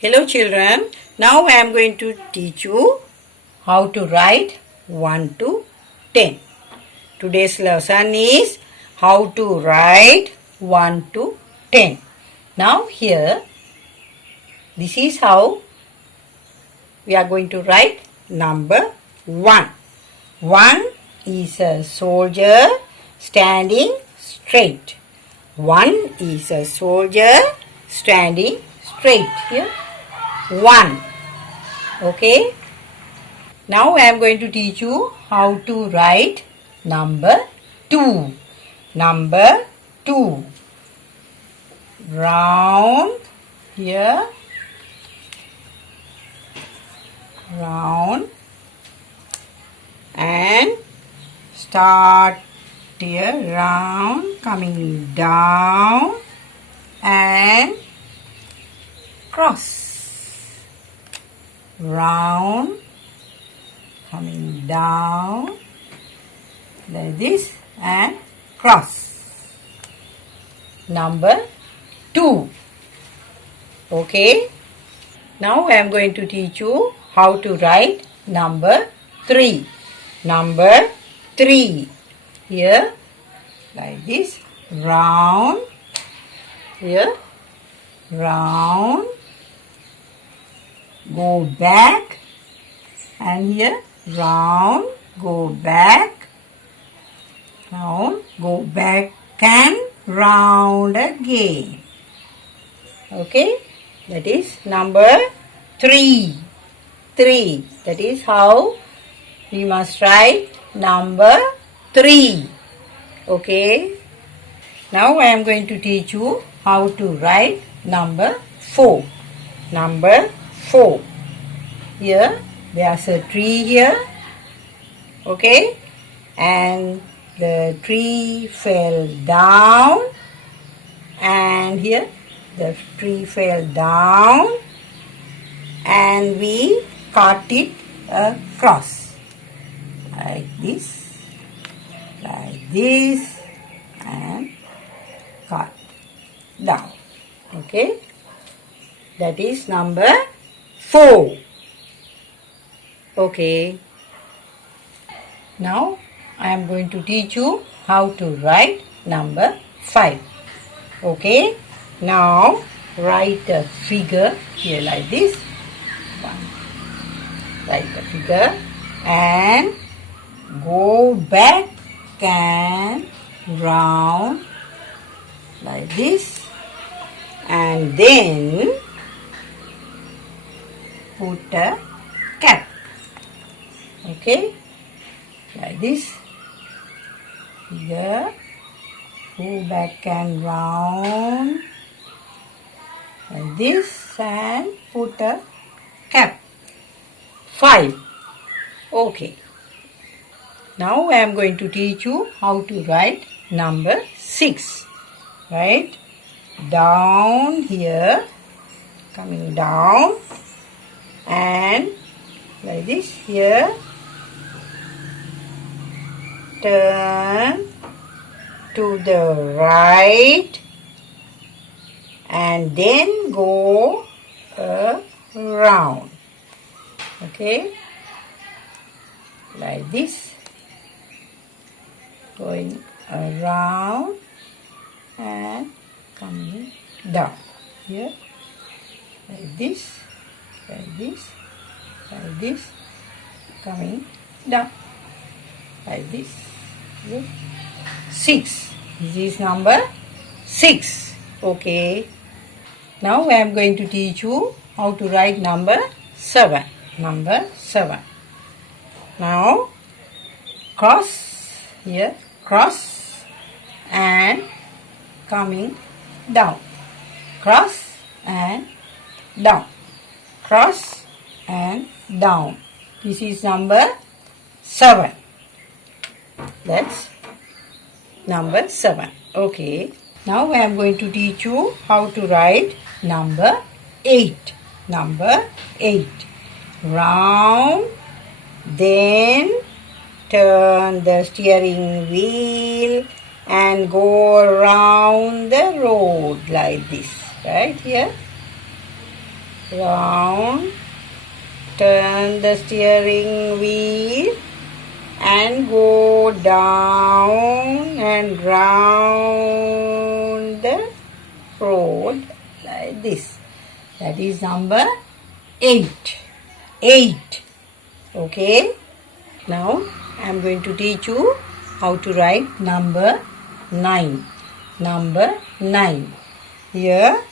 Hello children, now I am going to teach you how to write 1 to 10. Today's lesson is how to write 1 to 10. Now here, this is how we are going to write number 1. 1 is a soldier standing straight. 1 is a soldier standing straight here. 1. Okay. Now I am going to teach you how to write number 2. Number 2. Round here. Round. And start here. Round. Coming down. And cross. Round, coming down like this and cross. Number 2. Okay. Now I am going to teach you how to write number 3. Number 3. Here like this. Round. Here. Round. Go back and here round, go back, round, go back and round again. Okay, that is number 3. 3. That is how we must write number 3. Okay, now I am going to teach you how to write number 4. Number 4. Here there's a tree here. Okay. And the tree fell down. And here the tree fell down. And we cut it across. Like this. Like this. And cut down. Okay. That is number 4. Okay. Now I am going to teach you how to write number 5. Okay. Now write a figure here like this. Write the figure and go back and round like this, and then put a cap. Okay, like this. Here, go back and round like this, and put a cap. 5. Okay. Now I am going to teach you how to write number 6. Right? Down here, coming down, and like this here, turn to the right, and then go around. Okay, like this, going around and coming down here, like this, like this, like this, coming down, like this. 6. This is number 6. Okay. Now I am going to teach you how to write number 7. Number 7. Now cross here, cross and coming down, cross and down, cross and down. This is number 7. That's number 7. Okay. Now I am going to teach you how to write number 8. Number 8. Round, then turn the steering wheel and go around the road like this. Right here. round, turn the steering wheel and go down and round the road like this. That is number 8. 8. Okay. Now I am going to teach you how to write number 9. Number 9. Here,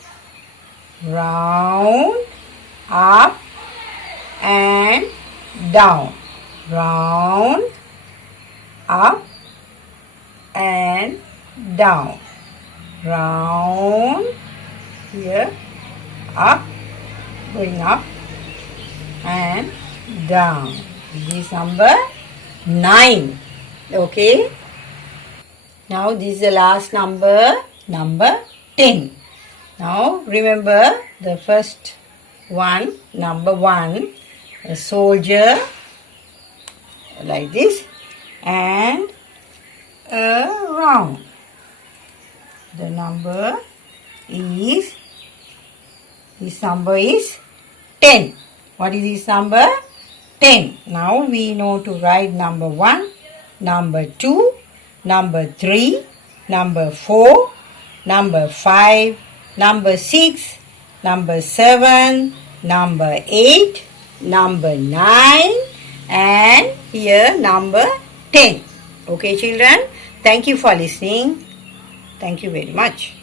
round, up and down. Round, up and down. Round, here, up, going up and down. This is number 9. Okay. Now this is the last number, number 10. Now remember the first one, number 1, a soldier like this and a round. The number is, this number is 10. What is this number? 10. Now we know to write number 1, number 2, number 3, number 4, number 5, number 6, number 7, number 8, number 9 and here number 10. Okay children, thank you for listening. Thank you very much.